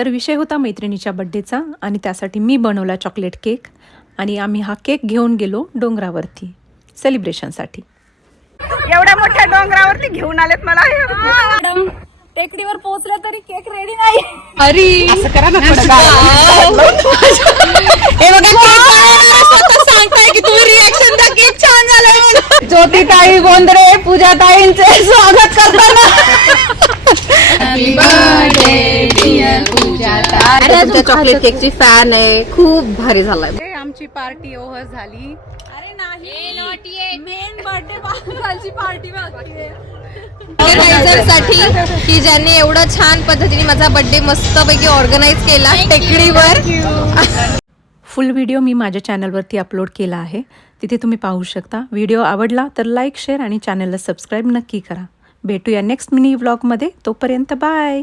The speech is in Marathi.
तर विषय होता मैत्रिणीच्या बड्डेचा आणि त्यासाठी मी बनवला चॉकलेट केक आणि आम्ही हा केक घेऊन गेलो डोंगरावरती सेलिब्रेशनसाठी. एवढ्या मोठ्या डोंगरावरती घेऊन आलेत मला. मॅडम टेकडीवर पोहोचले तरी केक रेडी नाही. अरे असं करा ना सांगताय की तुम्ही रिॲक्शन द्या, केक छान झालाय म्हणून. ज्योतिताई गोंधळे पूजा ताईंचे स्वागत करताना. हॅपी बर्थडे डिअर पूजा ताई. अरे तुमच्या चॉकलेट केकची फॅन आहे, खूप भारी झालाय. आमची पार्टी ओव्हर झाली. अरे नाही, मेन बर्थडे पार्टी बाकी आहे. साठी की ज्यांनी एवढं छान पद्धतीने माझा बर्थडे मस्तपैकी ऑर्गनाईज केला टेकडीवर. फुल व्हिडिओ मी माझ्या चॅनलवरती अपलोड केला आहे, तिथे तुम्ही पाहू शकता. व्हिडिओ आवडला तर लाईक, शेअर आणि चॅनलला सबस्क्राईब नक्की करा. भेटूया नेक्स्ट मिनी व्लॉगमध्ये. तोपर्यंत बाय.